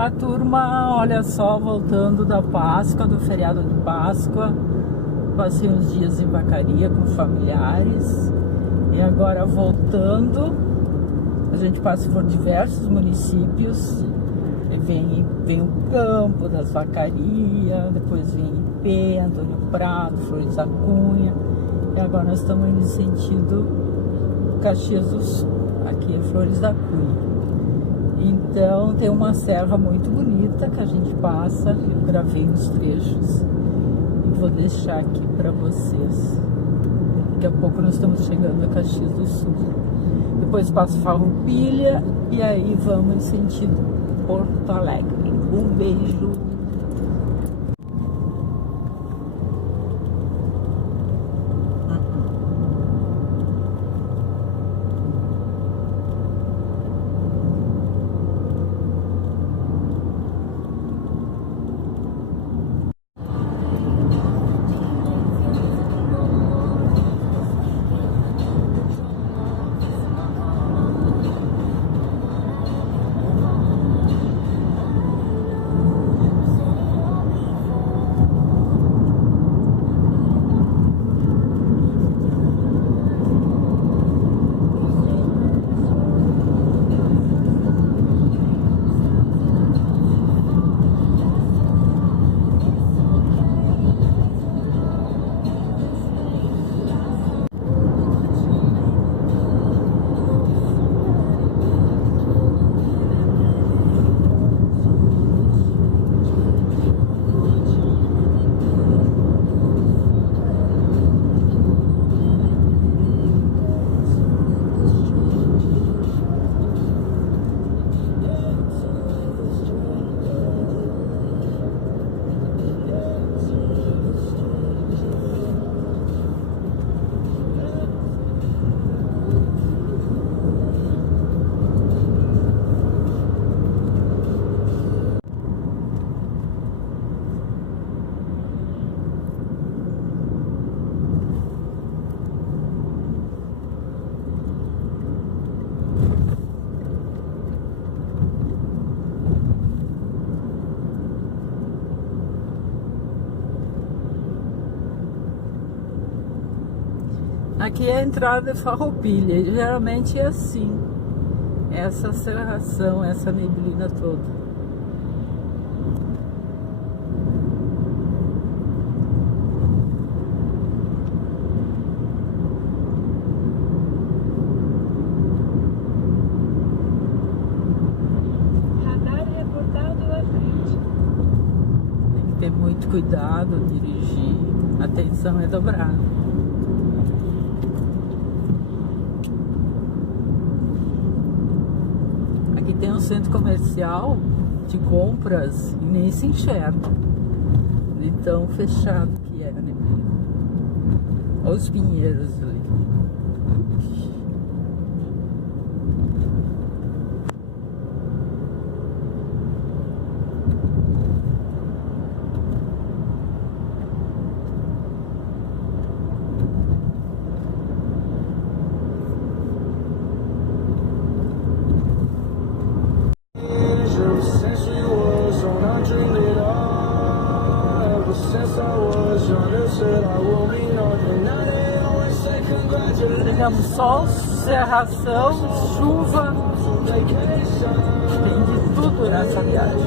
Olá, turma, olha só, voltando da Páscoa, do feriado de Páscoa, passei uns dias em Vacaria com familiares e agora voltando, a gente passa por diversos municípios, e vem o Campo das Vacarias, depois vem Ipê, Antônio Prado, Flores da Cunha, e agora nós estamos indo em sentido Caxias do Sul, aqui é Flores da Cunha. Então tem uma serra muito bonita que a gente passa, eu gravei uns trechos e vou deixar aqui para vocês. Daqui a pouco nós estamos chegando a Caxias do Sul. Depois passo Farroupilha e aí vamos em sentido Porto Alegre. Um beijo! Aqui é a entrada de Farroupilha, e geralmente é assim, essa serração, essa neblina toda. Radar reportado à frente. Tem que ter muito cuidado, dirigir, a atenção é dobrada. Tem um centro comercial de compras e nem se enxerga de tão fechado que é, né? Olha os pinheiros ali. Pegamos sol, serração, chuva, tem de tudo nessa viagem.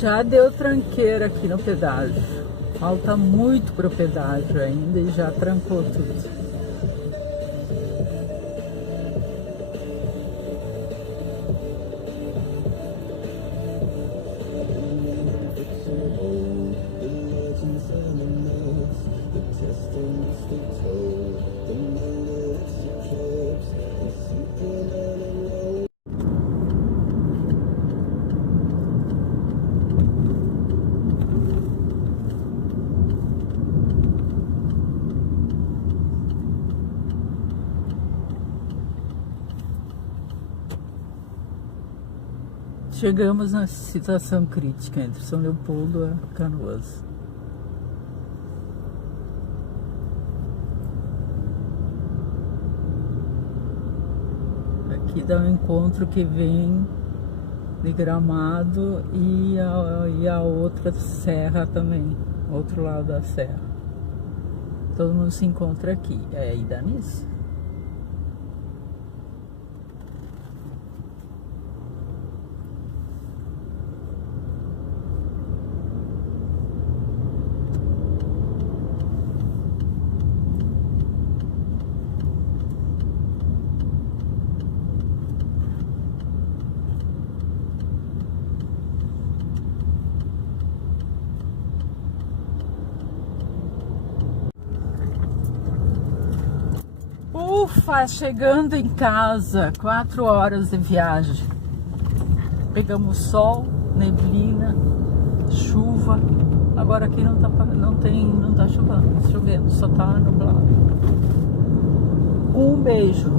Já deu tranqueira aqui no pedágio. Falta muito pro pedágio ainda e já trancou tudo. Chegamos na situação crítica entre São Leopoldo e Canoas. Aqui dá um encontro que vem de Gramado e a outra serra também, outro lado da serra. Todo mundo se encontra aqui, aí dá nisso. Ufa, chegando em casa, 4 horas de viagem. Pegamos sol, neblina, chuva. Agora aqui não tá chovendo, só tá nublado. Um beijo.